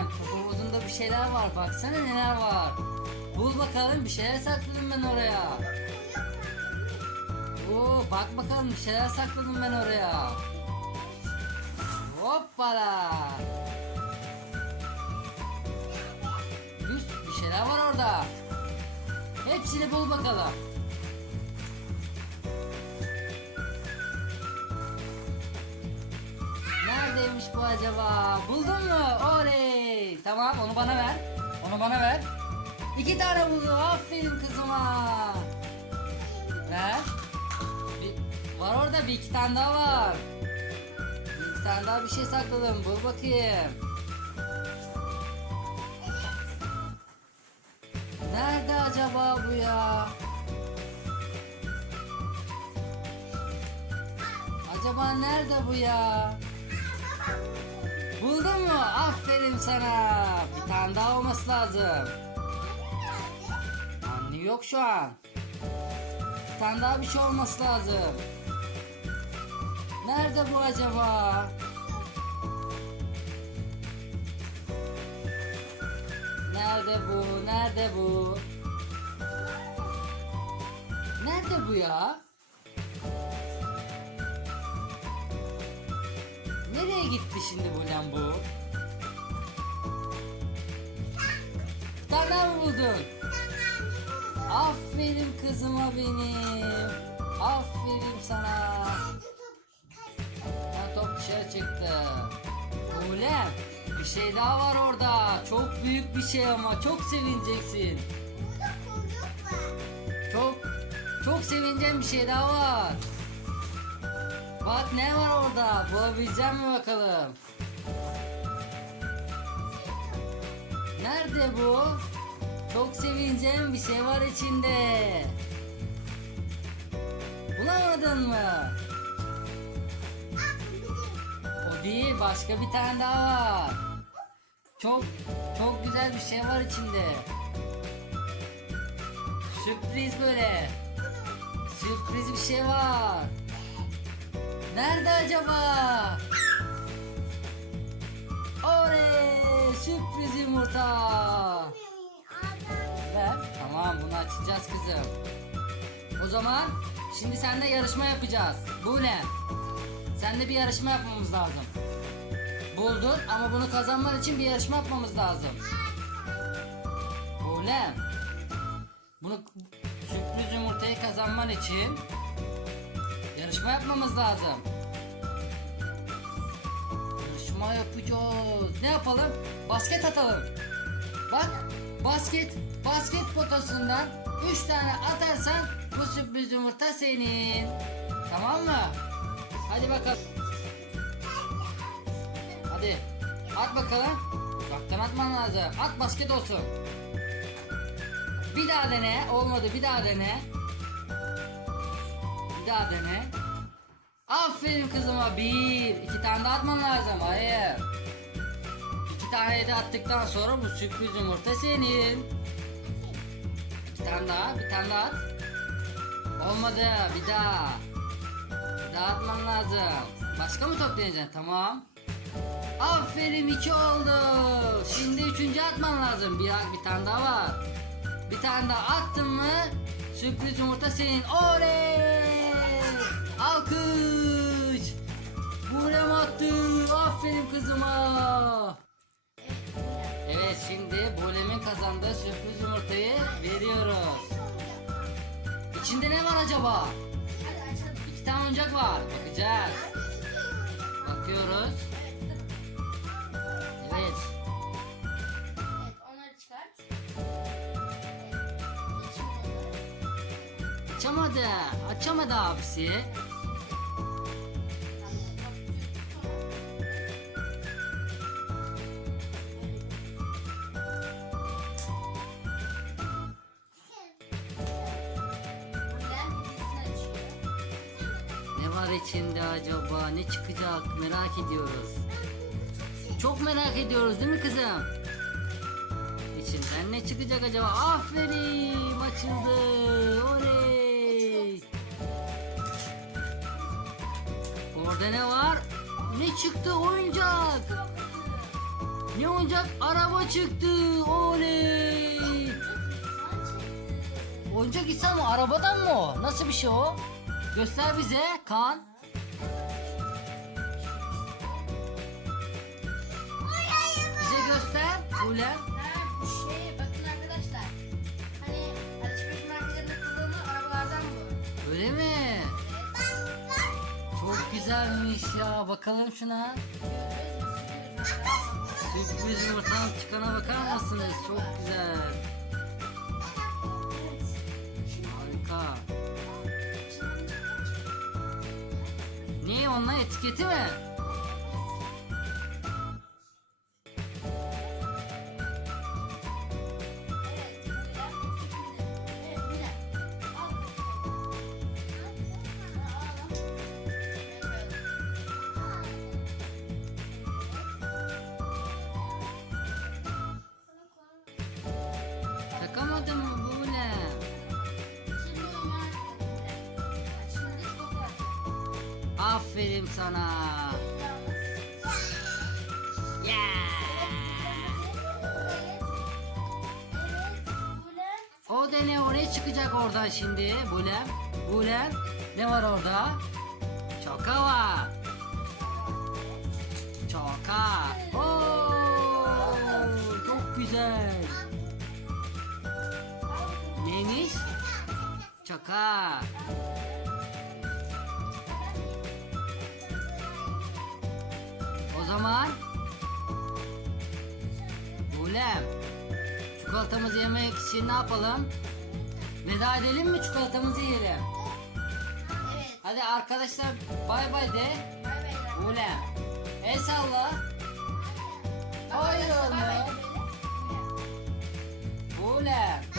Bulem havuzunda bir şeyler var. Baksana neler var. Bul bakalım bir şeyler sakladım ben oraya. Oo bak bakalım bir şeyler sakladım ben oraya. Hoppala. Bir, bir şeyler var orada. Hepsini bul bakalım. Neredeymiş bu acaba? Buldun mu? Tamam onu bana ver. Onu bana ver. İki tane buldum. Aferin kızıma. Ver. Bir, var orada bir iki tane daha var. Bir iki tane daha bir şey sakladım. Bul bakayım. Nerede acaba bu ya? Acaba nerede bu ya? Buldun mu? Aferin sana. Bir tane daha olması lazım. Anne yok şu an. Bir tane daha bir şey olması lazım. Nerede bu acaba? Nerede bu? Nerede bu? Nerede bu ya? Nereye gitti şimdi bu lan bu? Bir tane daha mı buldun? Aferin kızıma benim. Aferin sana. Ha, top dışarı çıktı. Ulan bir şey daha var orada. Çok büyük bir şey ama çok sevineceksin. Çok çok sevineceğim bir şey daha var. Bak ne var orada? Bulabilecek mi bakalım? Nerede bu? Çok sevineceğim bir şey var içinde. Bulamadın mı? O değil başka bir tane daha var. Çok çok güzel bir şey var içinde. Sürpriz böyle. Sürpriz bir şey var. Nerede acaba? Oley! Sürpriz yumurta. Ver. Tamam bunu açacağız kızım. O zaman şimdi seninle yarışma yapacağız. Bu ne? Seninle bir yarışma yapmamız lazım. Buldun ama bunu kazanman için bir yarışma yapmamız lazım. Bu ne? Bunu sürpriz yumurtayı kazanman için yarışma yapmamız lazım. Yarışma yapacağız. Ne yapalım? Basket atalım. Bak basket basket potasından 3 tane atarsan bu sürpriz yumurta senin. Tamam mı? Hadi bakalım. Hadi at bakalım. Uzaktan atman lazım. At basket olsun. Bir daha dene. Olmadı bir daha dene. Bir daha dene. Aferin kızıma. Bir. iki tane daha atman lazım. Hayır. İki tane de attıktan sonra bu sürpriz yumurta senin. İki tane daha. Bir tane daha at. Olmadı. Bir daha. Bir daha atman lazım. Başka mı toplayacaksın? Tamam. Aferin iki oldu. Şimdi üçüncü atman lazım. Bir, bir tane daha var. Bir tane daha attın mı sürpriz yumurta senin. Oley! Alkış! Burem attı. Aferin kızıma. Evet şimdi Bulem'in kazandığı sürpriz yumurtayı veriyoruz. İçinde ne var acaba? İki tane oyuncak var. Bakacağız. Bakıyoruz. Evet. Evet onları çıkart. Açamadı. Açamadı abisi. Var içinde acaba? Ne çıkacak? Merak ediyoruz. Çok merak ediyoruz değil mi kızım? İçinden ne çıkacak acaba? Aferin! Açıldı! Oley! Orada ne var? Ne çıktı oyuncak? Ne oyuncak? Araba çıktı. Oley. Oyuncak insan mı? Arabadan mı? Nasıl bir şey o? Göster bize Kaan. Bize göster. Ule. Ha, bu şey bakın arkadaşlar. Hani alışveriş merkezlerinde kullanılan arabalardan bu. Öyle mi? Çok güzelmiş ya. Bakalım şuna. Sürpriz yumurtanın çıkana bakar mısınız? Çok güzel. Onun etiketi mi? Aferin sana. Yeah. O da ne o ne çıkacak oradan şimdi Bulem? Bulem ne var orada? Çoka var. Çoka. Oo, çok güzel. Neymiş? Çoka. Zaman Bulem çikolatamızı yemek için ne yapalım? Veda edelim mi çikolatamızı yiyelim? Hadi arkadaşlar bay bay de. Bulem. El salla. Hayır oğlum. Bulem.